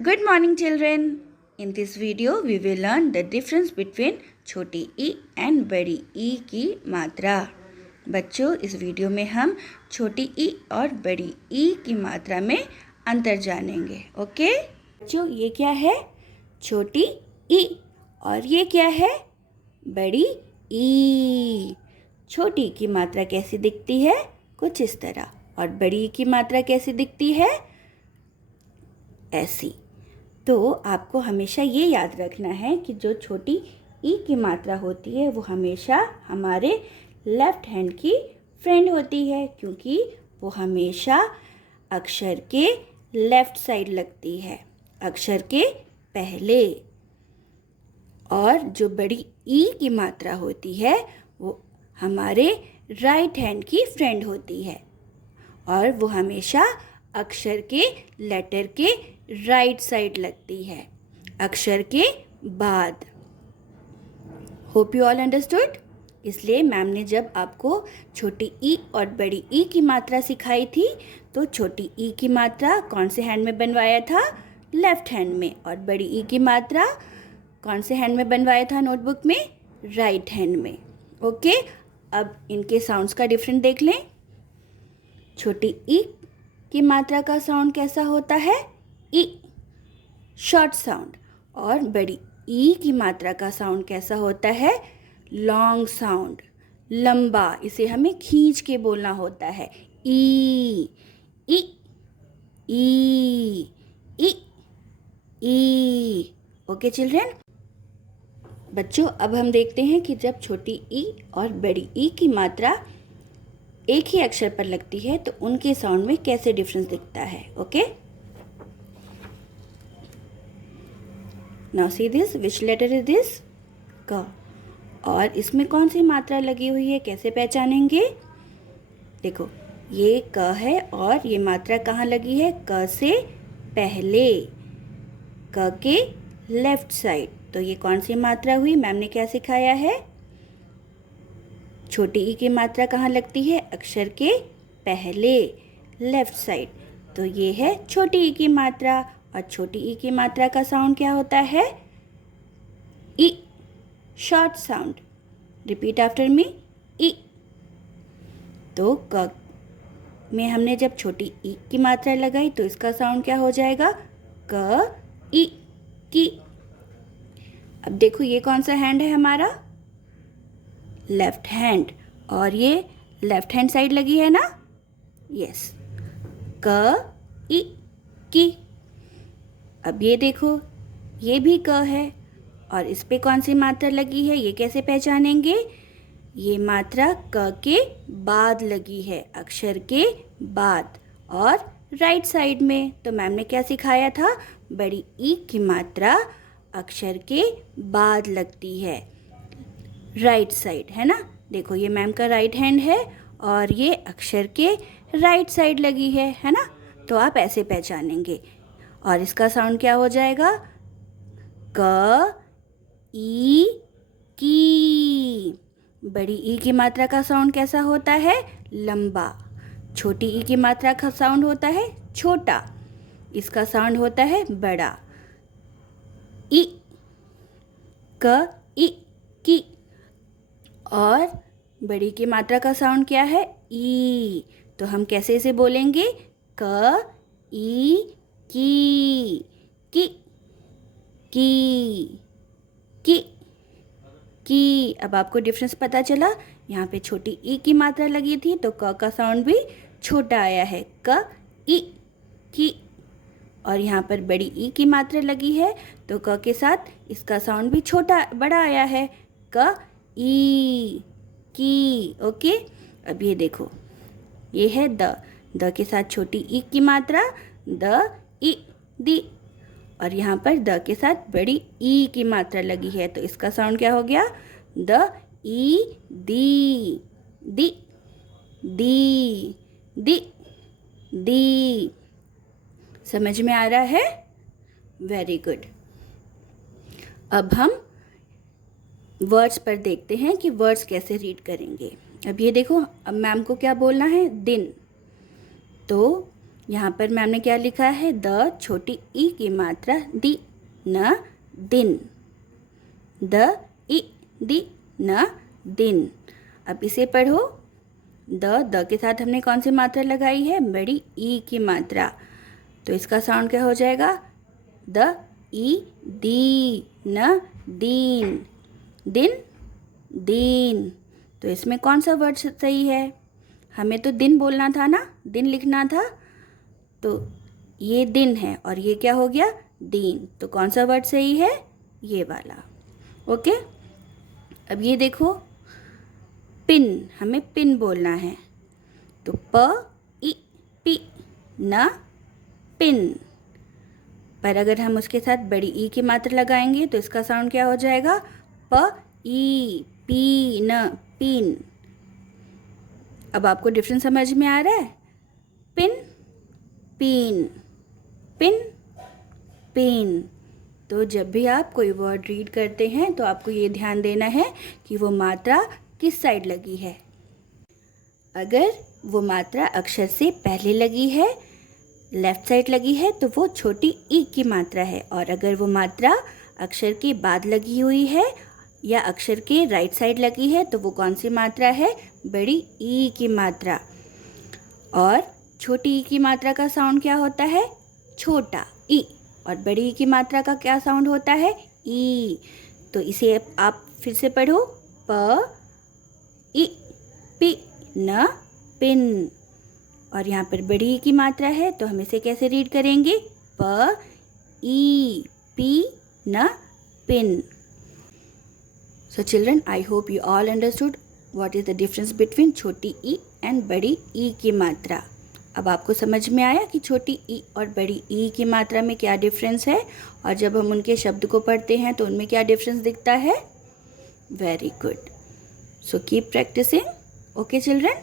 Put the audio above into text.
Good morning, children. In this video, we will learn the difference between छोटी ई and बड़ी ई की मात्रा. बच्चों, इस वीडियो में हम छोटी ई और बड़ी ई की मात्रा में अंतर जानेंगे. ओके बच्चों, ये क्या है? छोटी ई. और ये क्या है? बड़ी ई. छोटी की मात्रा कैसी दिखती है? कुछ इस तरह. और बड़ी की मात्रा कैसी दिखती है? ऐसी. तो आपको हमेशा ये याद रखना है कि जो छोटी ई की मात्रा होती है वो हमेशा हमारे लेफ्ट हैंड की फ्रेंड होती है, क्योंकि वो हमेशा अक्षर के लेफ्ट साइड लगती है, अक्षर के पहले. और जो बड़ी ई की मात्रा होती है वो हमारे राइट हैंड की फ्रेंड होती है, और वो हमेशा अक्षर के लेटर के राइट साइड लगती है, अक्षर के बाद. Hope you all understood. इसलिए मैम ने जब आपको छोटी ई और बड़ी ई की मात्रा सिखाई थी तो छोटी ई की मात्रा कौन से हैंड में बनवाया था? लेफ्ट हैंड में. और बड़ी ई की मात्रा कौन से हैंड में बनवाया था नोटबुक में? राइट हैंड में. ओके, अब इनके साउंड्स का डिफरेंट देख लें. छोटी ई की मात्रा का साउंड कैसा होता है? E, short sound. और बड़ी ई की मात्रा का साउंड कैसा होता है? लॉन्ग साउंड, लंबा. इसे हमें खींच के बोलना होता है. E e e e e. Okay children. बच्चों, अब हम देखते हैं कि जब छोटी ई और बड़ी ई की मात्रा एक ही अक्षर पर लगती है तो उनके साउंड में कैसे डिफरेंस दिखता है. Okay, now see this. Which letter is this? क. और इसमें कौन सी मात्रा लगी हुई है, कैसे पहचानेंगे? देखो, ये क है और ये मात्रा कहाँ लगी है? क से पहले, क के लेफ्ट साइड. तो ये कौन सी मात्रा हुई? मैम ने क्या सिखाया है? छोटी ई की मात्रा कहाँ लगती है? अक्षर के पहले, लेफ्ट साइड. तो ये है छोटी ई की मात्रा. और छोटी ई की मात्रा का साउंड क्या होता है? E, short sound. Repeat after me. E. तो क में हमने जब छोटी ई की मात्रा लगाई तो इसका साउंड क्या हो जाएगा? क ई, की. अब देखो, ये कौन सा हैंड है हमारा? Left hand. और ये लेफ्ट हैंड साइड लगी है ना? यस. क ई, की. अब ये देखो, ये भी क है और इस पे कौन सी मात्रा लगी है, ये कैसे पहचानेंगे? ये मात्रा क के बाद लगी है, अक्षर के बाद, और राइट साइड में. तो मैम ने क्या सिखाया था? बड़ी ई की मात्रा अक्षर के बाद लगती है, राइट साइड, है ना? देखो, ये मैम का राइट हैंड है और ये अक्षर के राइट साइड लगी है ना? तो आप ऐसे पहचानेंगे. और इसका साउंड क्या हो जाएगा? क ई, की. बड़ी ई की मात्रा का साउंड कैसा होता है? लंबा. छोटी ई की मात्रा का साउंड होता है छोटा. इसका साउंड होता है बड़ा. ई, क ई, की. और बड़ी की मात्रा का साउंड क्या है? ई. तो हम कैसे इसे बोलेंगे? क ई, की, की, की, की, की. अब आपको डिफरेंस पता चला. यहाँ पे छोटी ई की मात्रा लगी थी तो क का साउंड भी छोटा आया है, क ई, की. और यहाँ पर बड़ी ई की मात्रा लगी है तो क के साथ इसका साउंड भी बड़ा आया है, क ई, की. ओके, अब ये देखो, ये है द के साथ छोटी ई की मात्रा द, ई, दी. और यहाँ पर द के साथ बड़ी ई की मात्रा लगी है तो इसका साउंड क्या हो गया? द, ई, दी, दी, दी, दी, दी. समझ में आ रहा है? Very good. अब हम वर्ड्स पर देखते हैं कि वर्ड्स कैसे रीड करेंगे. अब ये देखो, अब मैम को क्या बोलना है? दिन. तो यहाँ पर मैम ने क्या लिखा है? द छोटी ई की मात्रा दी न दिन, दी न दिन। अब इसे पढ़ो। द के साथ हमने कौन सी मात्रा लगाई है? बड़ी ई की मात्रा। तो इसका साउंड क्या हो जाएगा? द ई दी न दीन, दिन दीन। तो इसमें कौन सा वर्ड सही है? हमें तो दिन बोलना था ना, दिन लिखना था। तो ये दिन है और ये क्या हो गया? दीन। तो कौन सा वर्ड सही है? ये वाला। ओके। अब ये देखो, पिन, हमें पिन बोलना है। तो पी न पिन। पर अगर हम उसके साथ बड़ी ई की मात्रा लगाएंगे तो इसका साउंड क्या हो जाएगा? पी न पिन। अब आपको डिफरेंस समझ में आ रहा है? Pin pin, pin pin. तो जब भी आप कोई वर्ड रीड करते हैं तो आपको ये ध्यान देना है कि वो मात्रा किस साइड लगी है। अगर वो मात्रा अक्षर से पहले लगी है, लेफ्ट साइड लगी है, तो वो छोटी ई की मात्रा है। और अगर वो मात्रा अक्षर के बाद लगी हुई है या अक्षर के राइट साइड लगी है तो वो कौन सी मात्रा है? बड़ी ई की मात्रा। और छोटी ई की मात्रा का साउंड क्या होता है? छोटा ई। और बड़ी ई की मात्रा का क्या साउंड होता है? ई। तो इसे आप फिर से पढ़ो। पी न पिन। और यहाँ पर बड़ी ई की मात्रा है तो हम इसे कैसे रीड करेंगे? पी न pin. So children, I hope you all understood what is the difference between छोटी ई and बड़ी ई की मात्रा। अब आपको समझ में आया कि छोटी ई और बड़ी ई की मात्रा में क्या डिफरेंस है और जब हम उनके शब्द को पढ़ते हैं तो उनमें क्या डिफरेंस दिखता है? Very good. So keep practicing. Okay children.